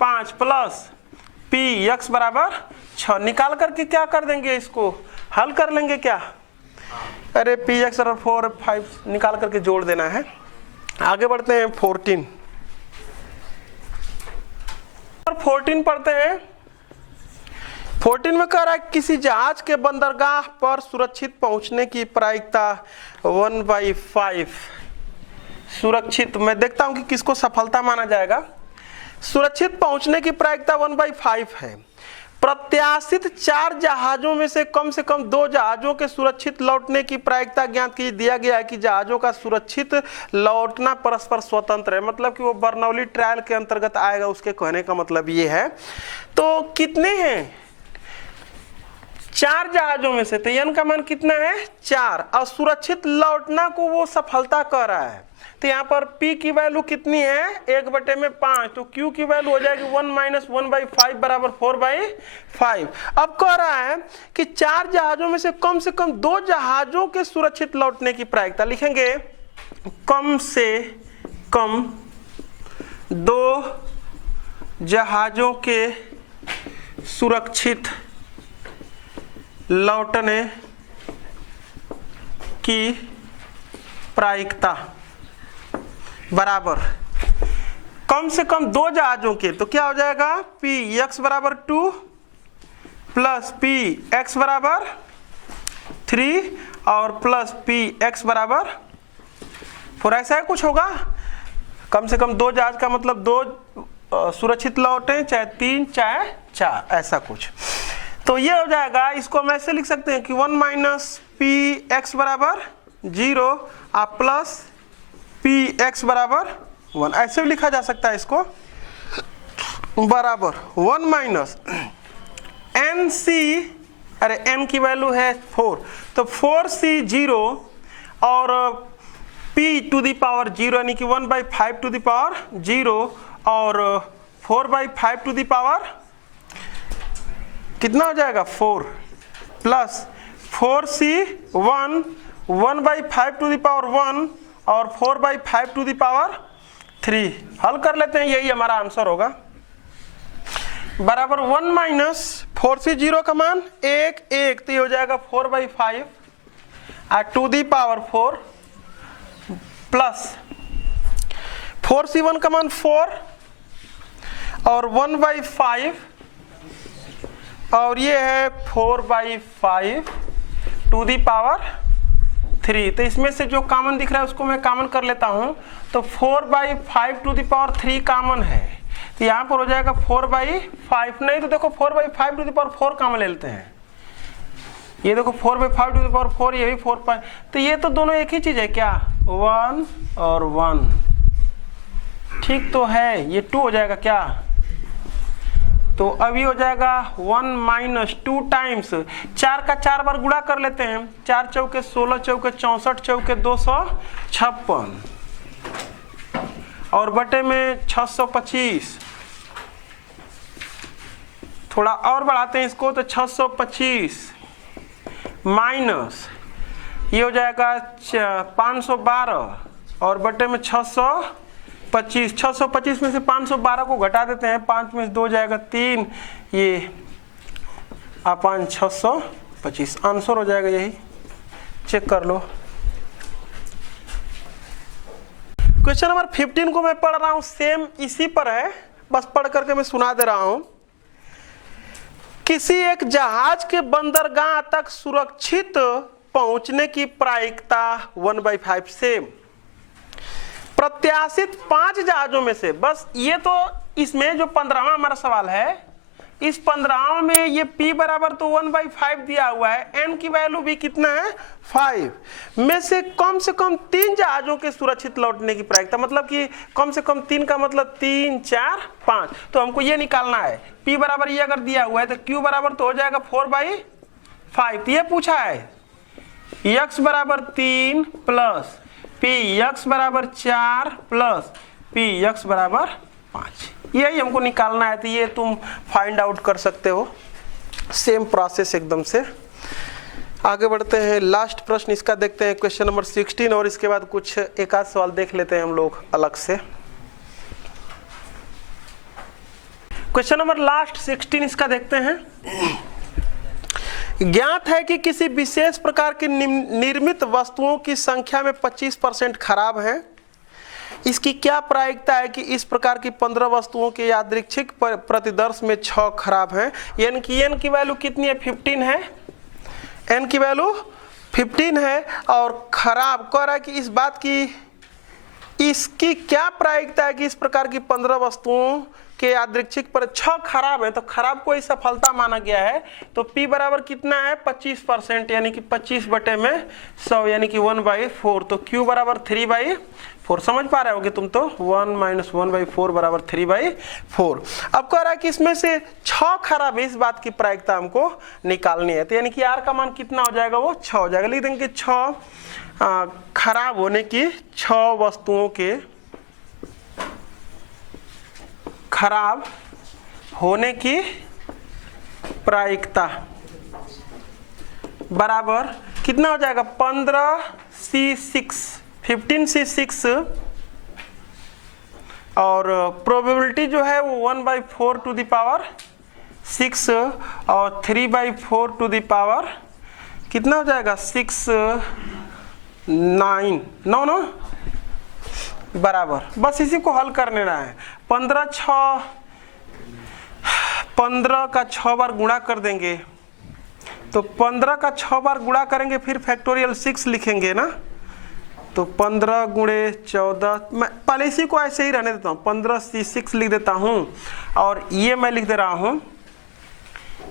5 प्लस px बराबर 6। निकाल करके क्या कर देंगे? इसको हल कर लेंगे क्या? अरे px बराबर 4 5 निकाल करके जोड़ देना है। आगे बढ़ते हैं 14 पढ़ते हैं। 14 में कह रहा है किसी जहाज के बंदरगाह पर सुरक्षित पहुंचने की प्रायिकता 1/5। सुरक्षित, मैं देखता हूं कि किसको सफलता माना जाएगा। सुरक्षित पहुंचने की प्रायिकता 1/5 है। प्रत्याशित 4 जहाजों में से कम 2 जहाजों के सुरक्षित लौटने की प्रायिकता ज्ञात की। दिया गया है कि जहाजों का सुरक्षित लौटना परस्पर स्वतंत्र है, मतलब कि वो बर्नौली ट्रायल के अंतर्गत आएगा, उसके कहने का मतलब ये है। तो कितने हैं? 4 जहाजों में से, तो n का मान कितना है? 4, और सुरक्षित लौटना को वो सफलता कह रहा है। तो यहाँ पर P की वैल्यू कितनी है? 1/5, तो Q की वैल्यू हो जाएगी 1 - 1/5 बराबर 4/5। अब कह रहा है कि 4 जहाजों में से कम 2 जहाजों के सुरक्षित लौटने की प्रायिकता। लिखेंगे कम से कम 2 जहाजों के सुरक्षित लौटने की प्रायिकता बराबर कम से कम 2 जहाजों के, तो क्या हो जाएगा? Px बराबर 2 प्लस Px बराबर 3 और प्लस Px बराबर 4। ऐसा है कुछ होगा। कम से कम 2 जहाज का मतलब 2 सुरक्षित लौटे, चाहे 3 चाहे 4, ऐसा कुछ। तो ये हो जाएगा, इसको हम ऐसे लिख सकते हैं कि 1 - Px बराबर 0 और प्लस Px बराबर 1, ऐसे भी लिखा जा सकता है इसको, बराबर 1 - NC, अरे n की वैल्यू है 4, तो 4C0 और P⁻0 यानी कि 1/5 और 4/5 कितना हो जाएगा? 4 प्लस 4C1 1/5 और 4/5 हल कर लेते हैं, यही हमारा आंसर होगा। बराबर 1 - 4C0 का मान 1 तो ये हो जाएगा 4/5 और 2⁴ प्लस 4C1 का मान 4 और 1/5 और ये है 4/5 2⁵ तो इसमें से जो कॉमन दिख रहा है उसको मैं कॉमन कर लेता हूं, तो 4/5 कॉमन है, तो यहां पर हो जाएगा 4/5, नहीं तो देखो 4/5 कॉमन ले लेते हैं। ये देखो 4/5 ये भी 4, तो ये तो दोनों एक ही चीज है क्या? 1 और 1 ठीक तो है, ये 2 हो जाएगा क्या? तो अभी हो जाएगा 1 - 2 टाइम्स 4 का 4 बार गुणा कर लेते हैं। 4 चौके 16 चौके 64 चौके 256 और बटे में 625, थोड़ा और बढ़ाते हैं इसको, तो 625 माइनस ये हो जाएगा 512 और बटे में 625 में से 512 को घटा देते हैं, 5 में से 2 जाएगा 3, ये अपन 625 आंसर हो जाएगा, यही चेक कर लो। क्वेश्चन नंबर 15 को मैं पढ़ रहा हूं, सेम इसी पर है, बस पढ़ करके मैं सुना दे रहा हूं। किसी एक जहाज के बंदरगाह तक सुरक्षित पहुंचने की प्रायिकता 1/5 से प्रत्याशित 5 जहाजों में से, बस ये तो इसमें जो 15वां हमारा सवाल है, इस 15वां में ये P बराबर तो 1/5 दिया हुआ है, n की वैल्यू भी कितना है? 5 में से कम 3 जहाजों के सुरक्षित लौटने की प्रायिकता, मतलब कि कम से कम 3 का मतलब 3 4 5, तो हमको ये निकालना है। P बराबर ये अगर दिया हुआ है तो Q बराबर तो हो जाएगा 4/5, ये पूछा है। x बराबर 3 प्लस Px बराबर 4 प्लस Px बराबर 5, यही हमको निकालना है, तो ये तुम फाइंड आउट कर सकते हो, सेम प्रोसेस एकदम से। आगे बढ़ते हैं, लास्ट प्रश्न इसका देखते हैं, क्वेश्चन नंबर 16, और इसके बाद कुछ एक आध सवाल देख लेते हैं हम लोग अलग से। क्वेश्चन नंबर लास्ट 16 इसका देखते हैं। ज्ञात है कि किसी विशेष प्रकार की निर्मित वस्तुओं की संख्या में 25% खराब है। इसकी क्या प्रायिकता है कि इस प्रकार की 15 वस्तुओं के यादृच्छिक प्रतिदर्श में 6 खराब हैं, यानी कि n की वैल्यू कितनी है, 15 है, n की वैल्यू 15 है, और खराब कह रहा है कि इस बात की, इसकी क्या प्रायिकता है कि इस प्रकार की 15 वस्तुओं के यादृच्छिक पर 6 खराब है, तो खराब को ही सफलता माना गया है। तो P बराबर कितना है, 25%, यानी कि 25 बटे में 100, यानी कि 1/4। तो Q बराबर 3/4। समझ पा रहे होगे तुम तो, 1 - 1/4 बराबर 3/4। अब कह रहा है कि इसमें से 6 खराब है, इस बात की प्रायिकता हमको निकालनी है। तो यानी कि R का मान कितना हो जाएगा, वो 6 हो जाएगा। लिख देंगे 6 खराब होने की, 6 वस्तुओं के खराब होने की प्रायिकता बराबर कितना हो जाएगा, 15C6, 15C6, और प्रोबेबिलिटी जो है वो 1/4 टू द पावर 6 और 3/4 टू द पावर कितना हो जाएगा, 6 9 9 बराबर। बस इसी को हल करने रहा है। 15 का 6 बार गुणा कर देंगे, तो 15 का 6 बार गुणा करेंगे, फिर फैक्टोरियल 6 लिखेंगे ना, तो 15 गुणे 14, मैं पहले इसी को ऐसे ही रहने देता हूँ, 15C6 लिख देता हूँ, और ये मैं लिख दे रहा हूँ,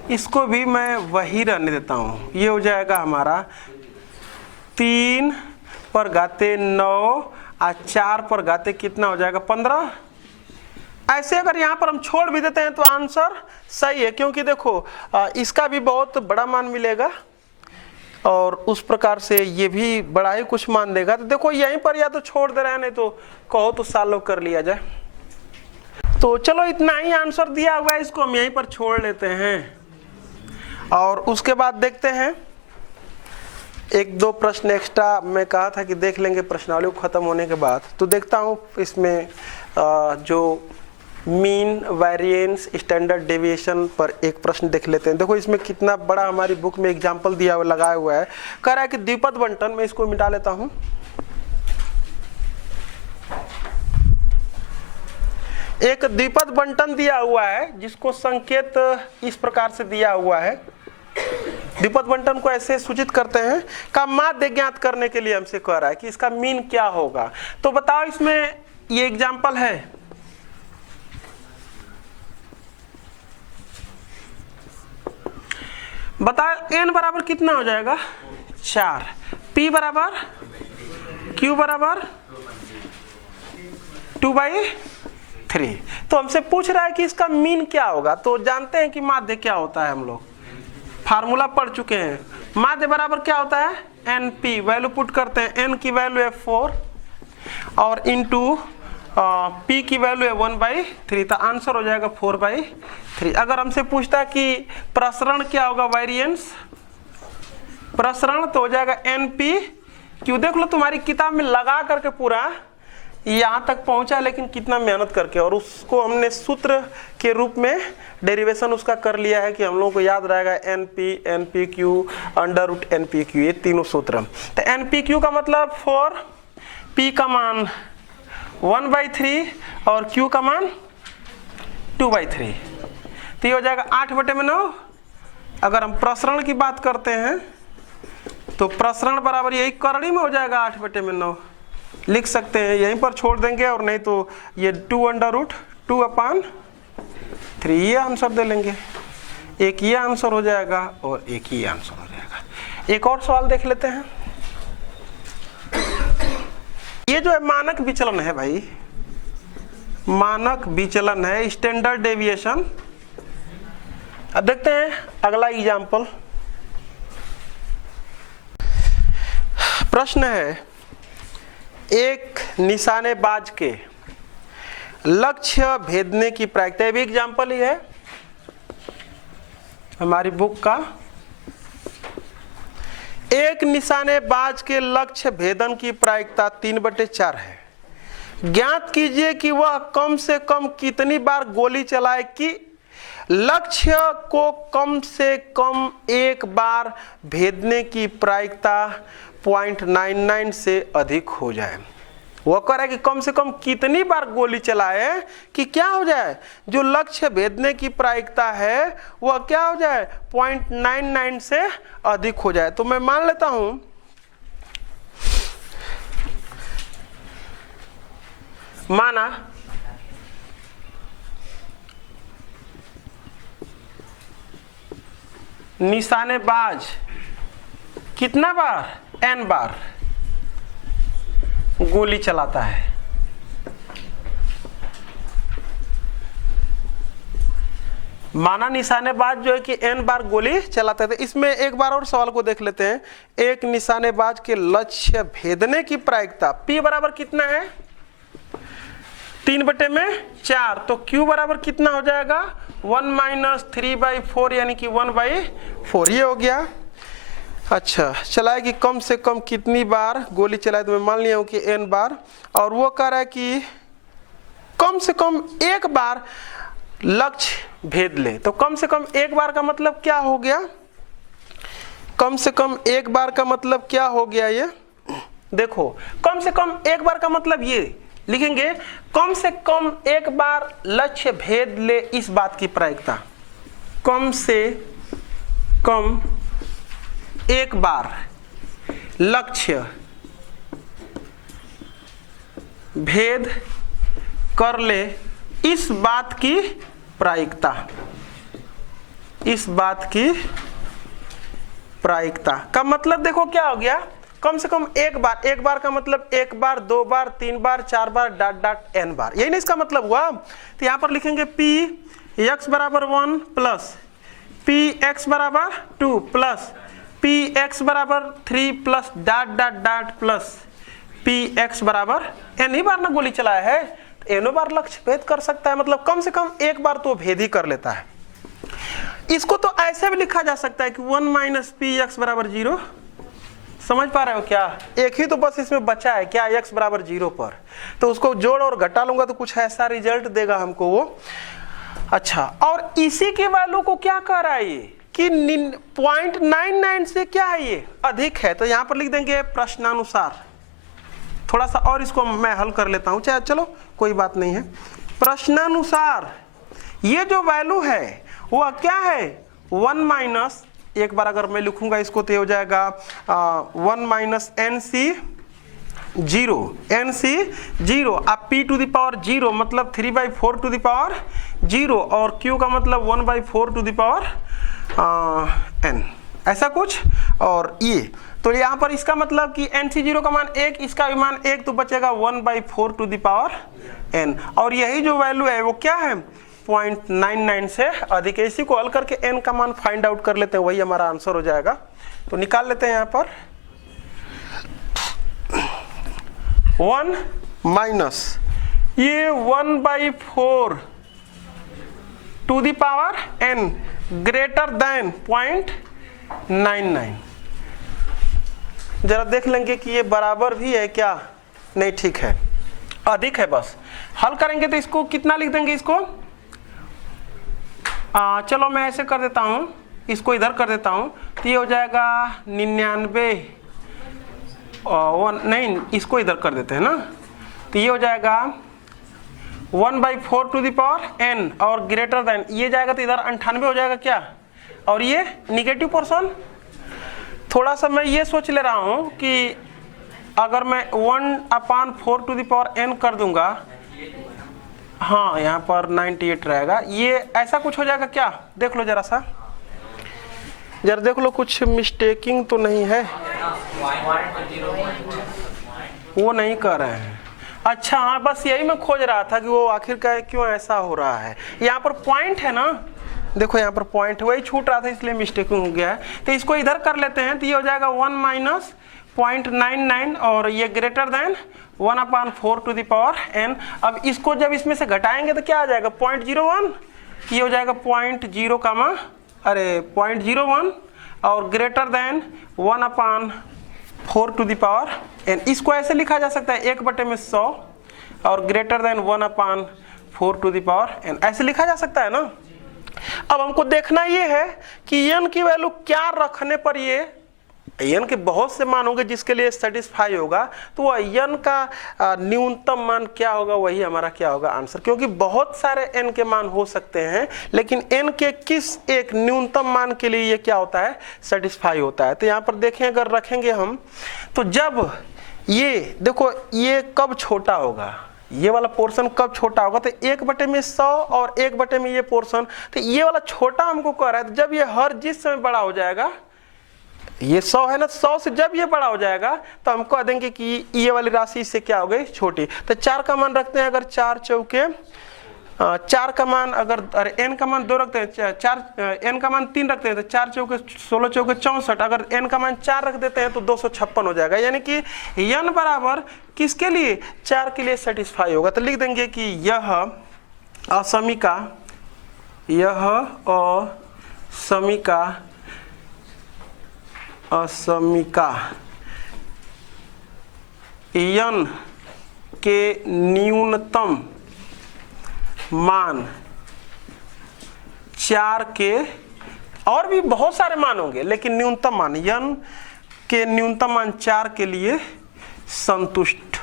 इसको भी मैं वही रहने देता हूँ। ये हो जाएगा हमारा 3 पर घाते 9 और 4 पर घाते कितना हो जाएगा, 15। ऐसे अगर यहाँ पर हम छोड़ भी देते हैं तो आंसर सही है, क्योंकि देखो इसका भी बहुत बड़ा मान मिलेगा और उस प्रकार से ये भी बड़ा ही कुछ मान देगा। तो देखो यहीं पर या तो छोड़ दे रहे हैं, नहीं तो कहो तो सॉल्व कर लिया जाए। तो चलो इतना ही आंसर दिया हुआ है, इसको हम यहीं पर छोड़ लेते हैं, और उसके बाद देखते हैं 1-2 प्रश्न एक्स्ट्रा मैं कहा था कि देख लेंगे प्रश्नावली को खत्म होने के बाद। तो देखता हूँ इसमें जो मीन, वेरिएंस, स्टैंडर्ड डेविएशन पर एक प्रश्न देख लेते हैं। देखो इसमें कितना बड़ा हमारी बुक में एग्जाम्पल दिया हुआ लगाया हुआ है। कह रहा है कि द्विपद बंटन, में इसको मिटा लेता हूँ। एक द्विपद बंटन दिया हुआ है जिसको संकेत इस प्रकार से दिया हुआ है। द्विपद बंटन को ऐसे सूचित करते हैं का माध्य ज्ञात करने के लिए हमसे कह रहा है कि इसका मीन क्या होगा। तो बताओ इसमें ये एग्जाम्पल है, बताओ n बराबर कितना हो जाएगा, 4, p बराबर q बराबर 2/3। तो हमसे पूछ रहा है कि इसका मीन क्या होगा। तो जानते हैं कि माध्य क्या होता है, हम लोग फार्मूला पढ़ चुके हैं। माध्य बराबर क्या होता है, np, वैल्यू पुट करते हैं, n की वैल्यू है 4 और इंटू p की वैल्यू है 1/3, तो आंसर हो जाएगा 4/3। अगर हमसे पूछता है कि प्रसरण क्या होगा, वेरिएंस प्रसरण, तो हो जाएगा np q। देख लो तुम्हारी किताब में लगा करके पूरा यहाँ तक पहुंचा, लेकिन कितना मेहनत करके, और उसको हमने सूत्र के रूप में डेरिवेशन उसका कर लिया है कि हम लोगों को याद रहेगा np, npq, √npq, ये तीनों सूत्र। तो npq का मतलब 4, p का मान 1/3 और q का मान 2/3, तो ये हो जाएगा 8/9। अगर हम प्रसरण की बात करते हैं तो प्रसरण बराबर यही करड़ी में हो जाएगा 8/9, लिख सकते हैं, यहीं पर छोड़ देंगे, और नहीं तो ये 2√2/3, ये आंसर दे लेंगे। एक ये आंसर हो जाएगा और एक ही आंसर हो जाएगा। एक और सवाल देख लेते हैं। ये जो है मानक विचलन है भाई, मानक विचलन है, स्टैंडर्ड डेविएशन। अब देखते हैं अगला एग्जाम्पल। प्रश्न है, एक निशानेबाज के लक्ष्य भेदने की प्रायिकता, ये भी एग्जाम्पल ही है हमारी बुक का। एक निशानेबाज के लक्ष्य भेदन की प्रायिकता 3/4 है। ज्ञात कीजिए कि वह कम से कम कितनी बार गोली चलाए कि लक्ष्य को कम से कम एक बार भेदने की प्रायिकता 0.99 से अधिक हो जाए। वो कह रहा है कि कम से कम कितनी बार गोली चलाए कि क्या हो जाए, जो लक्ष्य भेदने की प्रायिकता है वह क्या हो जाए, 0.99 से अधिक हो जाए। तो मैं मान लेता हूं माना निशानेबाज कितना बार, n बार गोली चलाता है। माना निशानेबाज जो है कि n बार गोली चलाते थे। इसमें एक बार और सवाल को देख लेते हैं। एक निशानेबाज के लक्ष्य भेदने की प्रायिकता P बराबर कितना है, 3/4, तो Q बराबर कितना हो जाएगा, 1 - 3/4 यानी कि 1/4, ये हो गया। अच्छा, चलाए कि कम से कम कितनी बार गोली चलाए, तो मैं मान लिया हूं कि n बार, और वो कह रहा है कि कम से कम एक बार लक्ष्य भेद ले। तो कम से कम एक बार का मतलब क्या हो गया, कम से कम एक बार का मतलब क्या हो गया, ये देखो कम से कम एक बार का मतलब ये लिखेंगे, कम से कम एक बार लक्ष्य भेद ले इस बात की प्रायिकता, कम से कम एक बार लक्ष्य भेद कर ले इस बात की प्रायिकता, इस बात की प्रायिकता का मतलब देखो क्या हो गया, कम से कम एक बार का मतलब एक बार, 2 बार, 3 बार, 4 बार, n बार, यही ना इसका मतलब हुआ। तो यहां पर लिखेंगे p x बराबर 1 प्लस p x बराबर 2 प्लस p x बराबर 3 प्लस ... प्लस p x बराबर n ही बार ना गोली चलाया है, तो n बार लक्ष्य भेद कर सकता है, मतलब कम से कम एक बार तो भेद ही कर लेता है। इसको तो ऐसे भी लिखा जा सकता है कि 1 - p x बराबर 0, समझ पा रहे हो क्या, एक ही तो बस इसमें बचा है क्या, x बराबर 0 पर, तो उसको जोड़ और घटा लूंगा तो कुछ ऐसा रिजल्ट देगा हमको वो। अच्छा, और इसी के वैल्यू को क्या कर रहा है ये कि 0.99 से क्या है ये अधिक है, तो यहां पर लिख देंगे प्रश्नानुसार। थोड़ा सा और इसको मैं हल कर लेता हूं, चाहे चलो कोई बात नहीं है। प्रश्नानुसार ये जो वैल्यू है वो क्या है, 1 - एक बार अगर मैं लिखूंगा इसको तो हो जाएगा 1 - NC 0 अब p टू द पावर 0 मतलब 3/4 टू द पावर 0 और q का मतलब 1/4 टू द पावर n, ऐसा कुछ। और ये तो यहाँ पर इसका मतलब कि NC0 का मान 1, इसका भी मान 1, तो बचेगा 1/4 टू द पावर n, और यही जो वैल्यू है वो क्या है, 0.99 से अधिक है। इसी को हल करके n का मान फाइंड आउट कर लेते हैं, वही हमारा आंसर हो जाएगा। तो निकाल लेते हैं यहाँ पर 1 माइनस ये 1/4 to the power n greater than 0.99। जरा देख लेंगे कि ये बराबर भी है क्या, नहीं ठीक है, अधिक है। बस हल करेंगे तो इसको कितना लिख देंगे, इसको चलो मैं ऐसे कर देता हूं, इसको इधर कर देता हूं, तो ये हो जाएगा 99 नहीं इसको इधर कर देते हैं ना, तो ये हो जाएगा 1/4 टू द पावर n और ग्रेटर देन ये जाएगा तो इधर 98 हो जाएगा क्या, और ये निगेटिव पोर्शन। थोड़ा सा मैं ये सोच ले रहा हूं कि अगर मैं 1/4 टू द पावर n कर दूंगा, हाँ यहाँ पर 98 रहेगा, ये ऐसा कुछ हो जाएगा क्या, देख लो जरा सा, जरा देख लो कुछ मिस्टेकिंग तो नहीं है, वो नहीं कर रहे हैं। अच्छा हाँ, बस यही मैं खोज रहा था कि वो आखिरकार क्यों ऐसा हो रहा है। यहाँ पर पॉइंट है ना, देखो यहाँ पर पॉइंट वही छूट रहा था इसलिए मिस्टेकिंग हो गया है। तो इसको इधर कर लेते हैं, तो ये हो जाएगा 1 - 0.99 और ये greater than 1/4 to the power n। अब इसको जब इसमें से घटाएंगे तो क्या आ जाएगा 0.01, ये हो जाएगा 0.01 और greater than 1/4 to the power n। इसको ऐसे लिखा जा सकता है 1/100 और greater than 1/4 to the power n, ऐसे लिखा जा सकता है ना। अब हमको देखना ये है कि n की वैल्यू क्या रखने पर ये n के बहुत से मान होंगे जिसके लिए सेटिस्फाई होगा, तो वह n का न्यूनतम मान क्या होगा, वही हमारा क्या होगा आंसर। क्योंकि बहुत सारे n के मान हो सकते हैं, लेकिन n के किस एक न्यूनतम मान के लिए ये क्या होता है, सेटिस्फाई होता है। तो यहाँ पर देखें, अगर रखेंगे हम, तो जब ये देखो ये कब छोटा होगा, ये वाला पोर्शन कब छोटा होगा, तो 1/100 और 1/में ये पोर्शन, तो ये वाला छोटा हमको कह रहा है। तो जब ये हर जिस समय बड़ा हो जाएगा, ये 100 है ना, 100 से जब ये बड़ा हो जाएगा तो हम कह देंगे कि ये वाली राशि इससे क्या हो गई, छोटी। तो 4 का मान रखते हैं, अगर 4 चौके 4 का मान, अगर अरे n का मान 2 रखते हैं, 4 n का मान 3 रखते हैं, तो 4 चौके 16 चौके 64, अगर n का मान 4 रख देते हैं तो 256 हो जाएगा। यानी कि n बराबर किसके लिए, 4 के लिए सेटिस्फाई होगा। तो लिख देंगे कि यह असमीका n के न्यूनतम मान 4 के, और भी बहुत सारे मान होंगे, लेकिन न्यूनतम मान n के न्यूनतम मान 4 के लिए संतुष्ट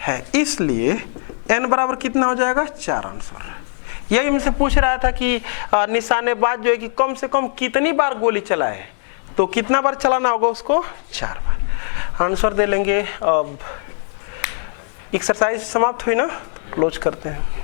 है। इसलिए n बराबर कितना हो जाएगा, 4 आंसर। यही हमसे पूछ रहा था कि निशानेबाज जो है कि कम से कम कितनी बार गोली चलाए, तो कितना बार चलाना होगा उसको, 4 बार। आंसर दे लेंगे। अब एक्सरसाइज समाप्त हुई ना, क्लोज करते हैं।